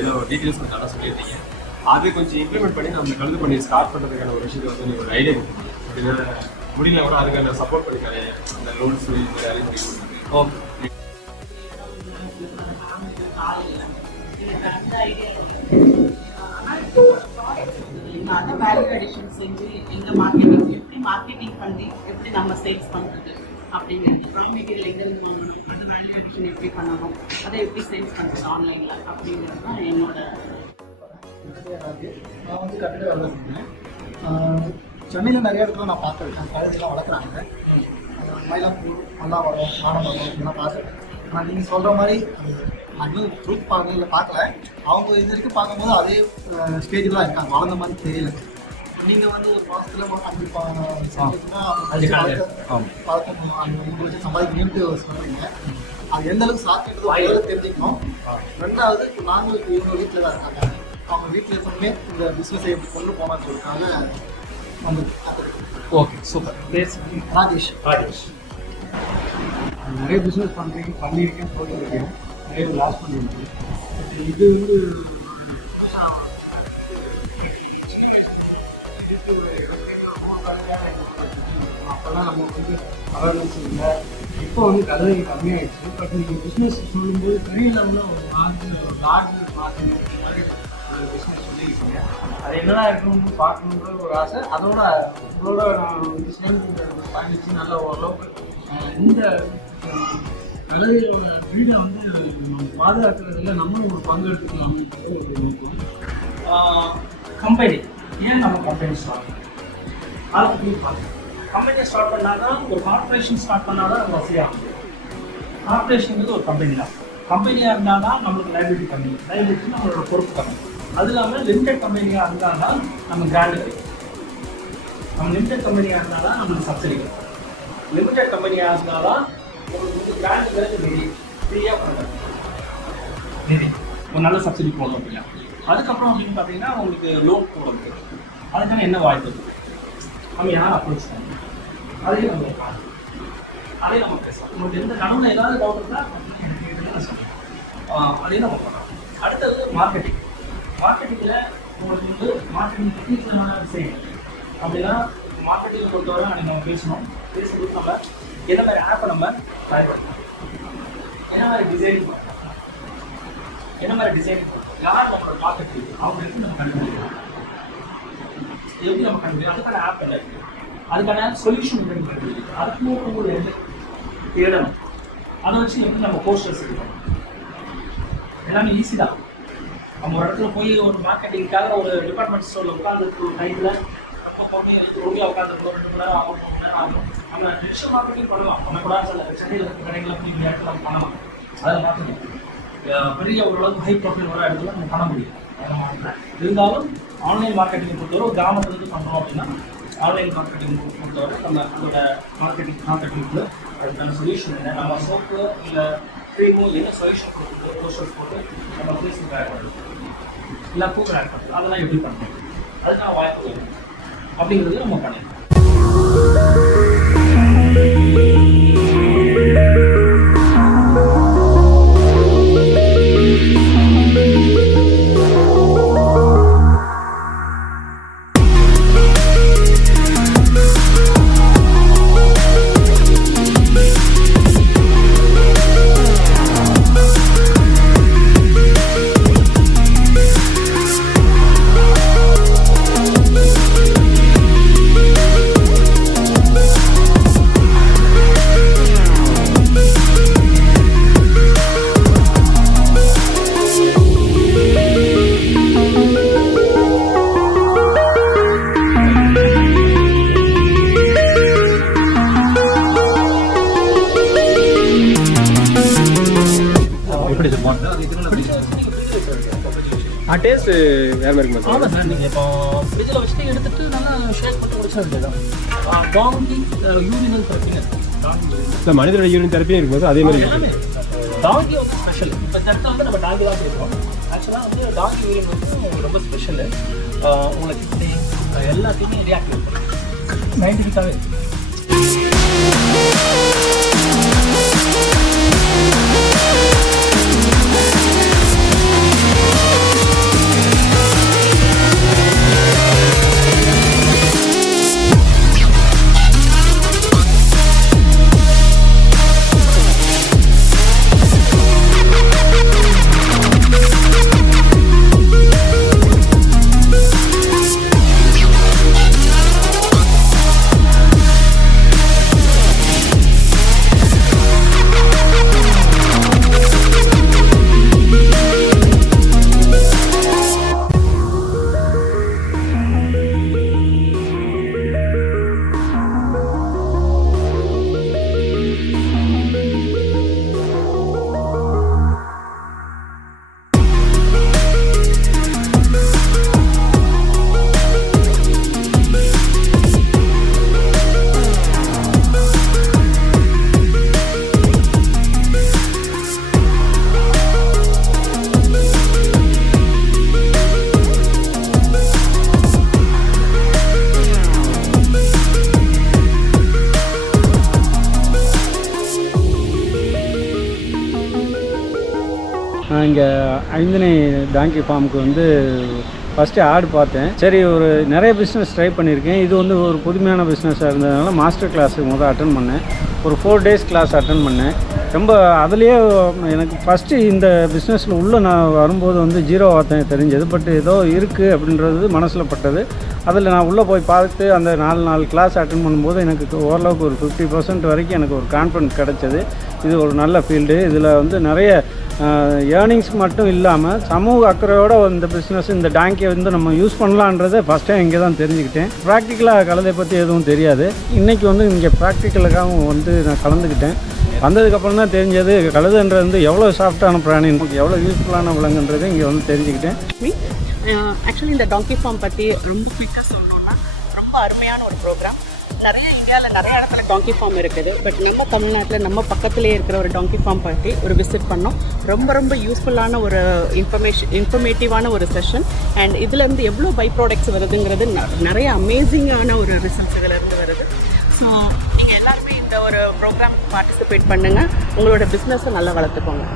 இதெல்லாம் டீட்டெயில்ஸ் கொஞ்சம் நல்லா சொல்லியிருந்தீங்க. அது கொஞ்சம் இம்ப்ளிமெண்ட் பண்ணி நம்ம கழுது பண்ணி ஸ்டார்ட் பண்ணுறதுக்கான ஒரு விஷயத்தை வந்து நீங்கள் ஒரு ஐடியா கொடுக்கணும். அப்படின்னா முடியல கூட அதுக்கான சப்போர்ட் பண்ணிக்கான அந்த லோன்ஸ் இது அரேஞ்ச் பண்ணி கொடுக்குறது. ஓகே. வேல்யூ அடிஷன் செஞ்சு எங்க மார்க்கெட்டிங் எப்படி மார்க்கெட்டிங் பண்ணி எப்படி நம்ம சேல்ஸ் பண்ணுறது அப்படிங்கிறது ரா மெட்டீரியல் எங்கே அந்த வேல்யூ அடிஷன் எப்படி பண்ணணும் அதை எப்படி சேல்ஸ் பண்ணுறது ஆன்லைனில் அப்படிங்கிறது தான் என்னோட. நான் வந்து கட்டிட வேலை செஞ்சேன். சென்னையில் நிறைய இடத்துல நான் பார்த்துருக்கேன். கழுதுலாம் வளர்க்குறாங்க. மயிலாப்பூர், மல்லாவரம், மானமரம் இதெல்லாம் பார்த்துருக்கேன். ஆனால் நீங்கள் சொல்கிற மாதிரி நான் இன்னும் ப்ரூஃப் பார்க்கல பார்க்கல. அவங்க இது வரைக்கும் பார்க்கும்போது அதே ஸ்டேஜில் தான் இருக்காங்க, வளர்ந்த மாதிரி தெரியல. நீங்கள் வந்து ஒரு மாதத்தில் 5 பழக்கம் அந்த 3 லட்சம் சம்பாதிக்கணும்ட்டு சொல்கிறீங்க. அது எந்த அளவுக்கு சாப்பிட்டு தெரிஞ்சுக்கணும். ரெண்டாவது நாங்களுக்கு இவங்க வீட்டில் தான் இருக்காங்க. அவங்க வீட்டில் எப்பவுமே இந்த பிஸ்னஸை எப்படி கொண்டு போனான்னு சொல்லியிருக்காங்க. வந்து ஓகே, சூப்பர். ராஜேஷ். நிறைய பிஸ்னஸ் பண்ணியிருக்கேன், சொல்லியிருக்கேன், நிறைய லாஸ் பண்ணியிருக்கேன். இது வந்து அப்போல்லாம் நம்ம வந்து அவேர்னஸ் இல்லை. இப்போ வந்து கதை கம்மியாகிடுச்சு. பட் நீங்கள் பிஸ்னஸ் சொல்லும்போது பெரிய லெவலில் ஒரு லார்ஜ் மார்க்கெட் மாதிரி ஒரு பிஸ்னஸ் சொல்லியிருக்கீங்க. அது என்னதான் இருக்கணும்னு பார்க்கணுன்ற ஒரு ஆசை. அதோட உங்களோட நான் வந்து சேர்ந்து பயணிச்சு நல்ல ஓரளவுக்கு இந்த கலையோட வீடை வந்து நம்ம பாதுகாக்கிறதுல நம்மளும் ஒரு பங்கு எடுத்துக்கலாம்னு நோக்கம். கம்பெனி ஏன் நம்ம கம்பெனி ஸ்டார்ட் அதை பற்றி பார்க்கணும். கம்பெனியை ஸ்டார்ட் பண்ணால் தான் ஒரு கார்பரேஷன் ஸ்டார்ட் பண்ணால் தான் நம்ம வசதியாக முடியும். கார்பரேஷனுங்கிறது ஒரு கம்பெனி தான். கம்பெனியாக இருந்தால் தான் நம்மளுக்கு லைபிலிட்டி கம்மி, லைபிலிட்டி நம்மளோட பொறுப்பு கம்மி. அது இல்லாமல் லிமிடெட் கம்பெனியாக இருந்தால் தான் நம்ம கிராண்டு கிடைக்கும். நம்ம லிமிடெட் கம்பெனியாக இருந்தால் தான் நம்மளுக்கு சப்சிடி கிடைக்கும். லிமிடெட் கம்பெனியாக இருந்தால் தான் உங்களுக்கு வந்து கிராண்டுங்கிறது நிதி ஃப்ரீயாக பண்ணுறது நிதி ஒரு நல்ல சப்சிடி போதும் அப்படின்னா. அதுக்கப்புறம் அப்படின்னு பார்த்தீங்கன்னா உங்களுக்கு லோன் போடுறது அதுக்கான என்ன வாய்ப்பு இருக்குது, நம்ம யார் அப்ரோச் பண்ணணும், அதையும் நம்ம பார்க்கணும், அதையும் நம்ம பேசலாம். உங்களுக்கு எந்த நடுவில் ஏதாவது டவுட் இருந்தால் எனக்கு சொல்லலாம், அதையும் நம்ம பண்ணலாம். அடுத்தது மார்க்கெட்டிங். மார்க்கெட்டிங்கில் உங்களுக்கு வந்து மார்க்கெட்டிங் டெக்னிக்கலான விஷயம் அப்படின்னா மார்க்கெட்டிங்கை பொறுத்தவரை அன்றைக்கி நம்ம பேசணும். பேசும்போது நம்ம என்ன மாதிரி ஆப்பை நம்ம தயார் பண்ணணும், என்ன மாதிரி டிசைனிங் பண்ணணும், என்ன மாதிரி டிசைனிங் பண்ணணும், யார் நம்மளோட மார்க்கெட்டிங் அவங்களுக்கு நம்ம கண்டுபிடிக்கலாம், எப்படி நம்ம கண்டுபிடிக்கலாம், அதுக்கான ஆப் என்ன இருக்குது, அதுக்கான சொல்யூஷன் என்னன்னு கண்டுபிடிக்கலாம், அதுக்கு ஒரு எந்த தேடணும், அதை வச்சு எப்படி நம்ம போஸ்டர்ஸ் எடுக்கணும். எல்லாமே ஈஸி தான். நம்ம ஒரு இடத்துல போய் ஒரு மார்க்கெட்டிங்காக ஒரு டிபார்ட்மெண்ட் ஸ்டோரில் உட்காந்துருக்கு ஒரு டைத்தில் அப்போ போய் ரூமில் உட்காந்துருக்கோம் 2 மணி நேரம் ஆகும், 3 மணி நேரம் ஆகும். நம்ம டிஜிட்டல் மார்க்கெட்டிங் பண்ணலாம், பண்ணக்கூடாது சொல்ல. சென்னையில் இருக்க கடைகளை போய் இந்த இடத்துல நம்ம பண்ணலாம், அதை பார்த்துக்கலாம். பெரிய ஓரளவுக்கு ஹை ப்ரொஃபைல் வர இடத்துல நம்ம பண்ண முடியும். இருந்தாலும் ஆன்லைன் மார்க்கெட்டிங் பொறுத்தவரை ஒரு கிராமத்துக்கு பண்ணுறோம் அப்படின்னா ஆன்லைன் மார்க்கெட்டிங் பொறுத்தவரை நம்ம அதோட மார்க்கெட்டிங்க்கு அதுக்கான சொல்யூஷன் என்ன, நம்ம சோப்பு இல்லை க்ரீமோ என்ன சொல்யூஷன் கொடுக்குது, போஸ்டர்ஸ் போட்டு நம்ம ஃபேஸ்புக் ஆட் பண்ணுறது இல்லை கூகுள் ஆட் பண்ணுறது, அதெல்லாம் எப்படி பண்ணணும், அதுக்கான வாய்ப்பு அப்படிங்கிறது நம்ம பண்ணிடலாம். டேஸ்ட் வேறு மாதிரி இருக்கும். ஆமாம் சார், நீங்கள் இப்போ ஃப்ரிட்ஜில் வச்சுட்டு எடுத்துகிட்டு நல்லா ஷேக் பண்ணி குடிச்சா வேண்டியதான். டாங்கி யூரினல் தெரப்பிங்க, இல்லை மனிதனோட யூரின் தெரப்பியும் இருக்கும்போது அதே மாதிரி எல்லாமே டாங்கி வந்து ஸ்பெஷல். இப்போ இந்த இடத்துல வந்து நம்ம டாங்கி தான் பேசுகிறோம். ஆக்சுவலாக வந்து டாங்கி யூரின் வந்து ரொம்ப ஸ்பெஷலு. உங்களுக்கு இப்படி எல்லாத்தையுமே ரியாக்டிவ் பண்ணும் சயின்டிஃபிக்காகவே. இங்கே ஐந்தினை டாங்கி ஃபார்முக்கு வந்து ஃபஸ்ட்டு ஆடு பார்த்தேன். சரி, ஒரு நிறைய பிஸ்னஸ் ட்ரை பண்ணியிருக்கேன். இது வந்து ஒரு புதுமையான பிஸ்னஸாக இருந்ததுனால மாஸ்டர் கிளாஸுக்கு முதல் அட்டன் பண்ணேன். ஒரு 4 days கிளாஸ் அட்டன் பண்ணேன். ரொம்ப அதுலேயே எனக்கு ஃபஸ்ட்டு இந்த பிஸ்னஸில் உள்ளே நான் வரும்போது வந்து ஜீரோ வார்த்தை தெரிஞ்சது. பட் ஏதோ இருக்குது அப்படின்றது மனசில் பட்டது. அதில் நான் உள்ளே போய் பார்த்து அந்த 4 கிளாஸ் அட்டன் பண்ணும்போது எனக்கு ஓரளவுக்கு ஒரு 50% வரைக்கும் எனக்கு ஒரு கான்ஃபிடன்ஸ் கிடச்சது. இது ஒரு நல்ல ஃபீல்டு. இதில் வந்து நிறைய ஏர்னிங்ஸ் மட்டும் இல்லாமல் சமூக அக்கறையோடு இந்த பிஸ்னஸ் இந்த டாங்கியை வந்து நம்ம யூஸ் பண்ணலான்றதை ஃபஸ்ட் டைம் இங்கே தான் தெரிஞ்சுக்கிட்டேன். ப்ராக்டிக்கலாக கலதை பற்றி எதுவும் தெரியாது. இன்றைக்கி வந்து இங்கே ப்ராக்டிக்கலுக்காகவும் வந்து நான் கலந்துக்கிட்டேன். வந்ததுக்கப்புறம் தான் தெரிஞ்சது கழுதைன்றது வந்து எவ்வளோ சாஃப்டான பிராணி, நமக்கு எவ்வளோ யூஸ்ஃபுல்லான விலங்குன்றது இங்கே வந்து தெரிஞ்சுக்கிட்டேன். ஆக்சுவலி இந்த டாங்கி ஃபார்ம் பற்றி ரொம்ப குயிக்காக சொல்லணும்னா ரொம்ப அருமையான ஒரு ப்ரோக்ராம். நிறைய இந்தியாவில் நிறைய இடத்துல டாங்கி ஃபார்ம் இருக்குது. பட் நம்ம தமிழ்நாட்டில் நம்ம பக்கத்துலேயே இருக்கிற ஒரு டாங்கி ஃபார்ம் பற்றி ஒரு விசிட் பண்ணோம். ரொம்ப யூஸ்ஃபுல்லான ஒரு இன்ஃபர்மேட்டிவான ஒரு செஷன். அண்ட் இதுலேருந்து எவ்வளோ பை ப்ராடக்ட்ஸ் வருதுங்கிறது நிறைய அமேசிங்கான ஒரு ரிசல்ட்ஸ் இதிலேருந்து வருது. ஸோ நீங்கள் எல்லாருமே இந்த ஒரு ப்ரோக்ராம் பார்ட்டிசிபேட் பண்ணுங்கள். உங்களோட பிஸ்னஸை நல்லா வளர்த்துக்கோங்க.